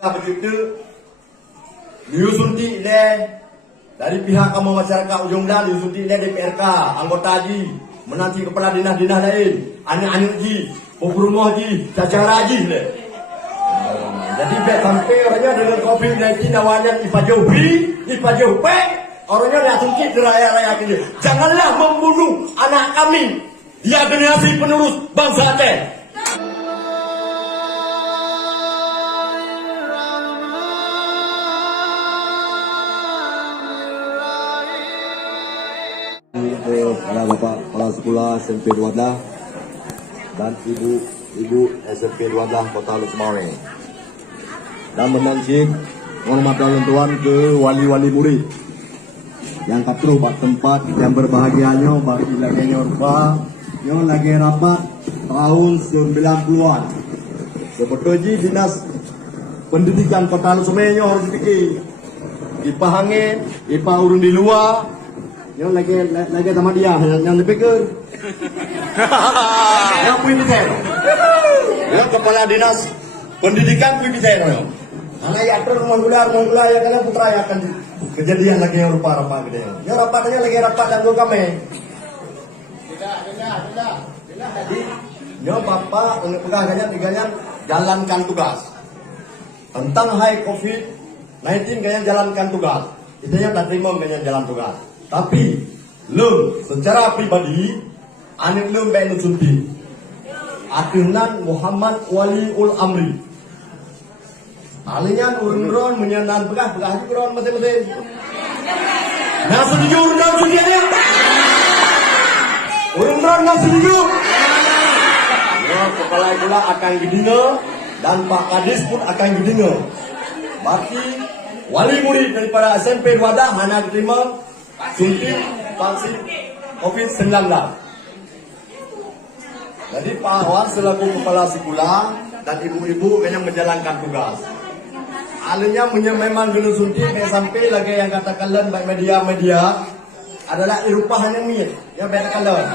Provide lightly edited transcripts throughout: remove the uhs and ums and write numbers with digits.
Begitu diusunti dari pihak kamu masyarakat Ujung Dah, diusunti DPRK, anggota ji, menanti kepala dinas-dinas lain, anak-anak ji, rumah ji, cacara ji Jadi sampai orangnya dengan COVID-19 awalnya ipajauhi, orangnya langsung ke raya-raya ini. Janganlah membunuh anak kami, dia generasi penerus bangsa teh. Para bapak kepala sekolah SMP Luanda dan ibu SMP Luanda Kota Lusmawe, dan menancing menghormatkan tuan ke wali-wali murid yang kaptruh pak tempat yang berbahagianya bagi lagi nyorba yang lagi rapat tahun 90-an sebetulnya dinas pendidikan Kota Lusmawe harus dipikir dipahami ipa urun di luar yang lagi sama dia yang dipikir yang PPTN yang kepala dinas pendidikan PPTN anak ya rumah gula ya kalian putra ya akan kejadian lagi yang rupa gede yang rapatnya lagi rapat dan gue kami tidak jadi ya bapak pegangannya tiganya jalankan tugas tentang high COVID-19 kayaknya jalankan tugas itu yang tak terima kayaknya jalan tugas. Tapi, lum secara pribadi, anak lum baik nusunti. Akinan Muhammad Waliul Amri. Alinya urun-urun menyenang pegah haji urun mesin-mesin. Nah setuju urun-urun suntiannya? Urun-urun nah setuju? Ya, kepala pula akan gedinga dan Pak Kadis pun akan gedinga. Berarti wali murid daripada SMP Luanda hanya diterima suntik vaksin COVID-19. Jadi Pak Awan selaku kepala sekolah dan ibu-ibu yang menjalankan tugas. Alanya memang guna suntik sampai lagi yang katakan baik media adalah irupahan yang mir, yang baik kalian.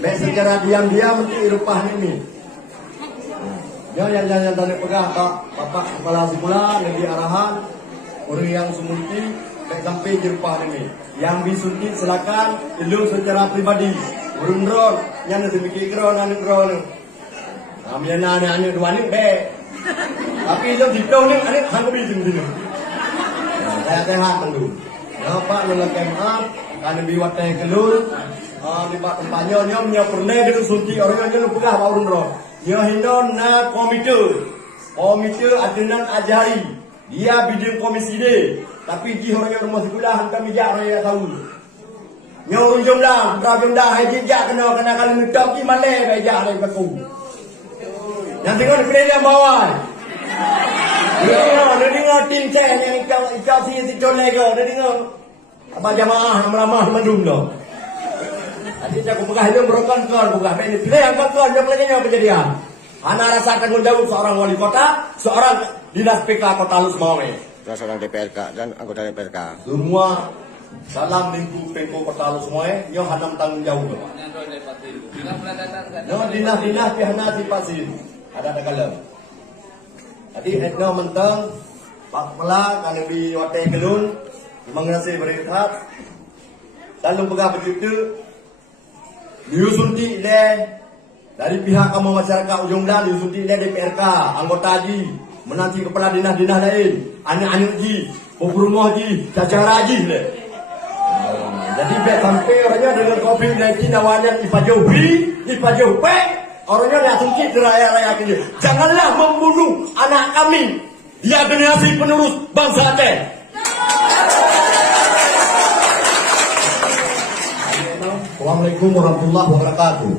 Baik secara diam-diam mesti irupahan ini. Yang tanda pegang Bapak kepala sekolah yang arahan orang yang semunti sampai jumpa ini. Yang disuntik silakan itu secara pribadi. Urun-urun yang demikian kron. Kami anak dua ni be. Tapi itu di tahun ni anak hang beli sendiri. Saya tengah tendu. Nampak lelaki maaf kan biwat teh kelur. Di tempatnya nya pernah dengan suntik orang yang pegah urun-urun. Nya hinon na komite adenan ajari. Dia bidang komisi D. Tapi ji orang yang rumah sekolah kami jak orang yang tahu. Nyorun jumlah, berapa haji jak kena kalau minta ki malai dah jak dari baku. Yang tengok pilih yang bawah. Dia dengar tim saya yang ikau si colek ke, dia dengar apa jamaah meramah mendung dah. Tadi saya pegah dia berokon bukan ini pilih yang kon yang lagi apa kejadian. Ana rasa tanggung jawab seorang wali kota, seorang dinas PK Kota Lusmawe. seorang DPRK dan anggota DPRK. Semua salam lingkup Pemko Kota Lusmawe, yo hanam tanggung jawab. Yo dinas-dinas pihana di pasir. Ada kalam. Tadi etno mentang Pak Kepala kan di Wate Kelun mengenasi berehat. Lalu pegah begitu diusunti dari pihak kamu masyarakat Ujung Dah, diusunti DPRK, anggota ji, menanti kepala dinas-dinas lain, anak-anak ji, rumah ji, cacara ji Jadi sampai orangnya dengan COVID-19 awalnya ipajauhi, orangnya langsung ke raya-raya ini. Janganlah membunuh anak kami, dia generasi penerus bangsa teh. Assalamualaikum warahmatullahi wabarakatuh.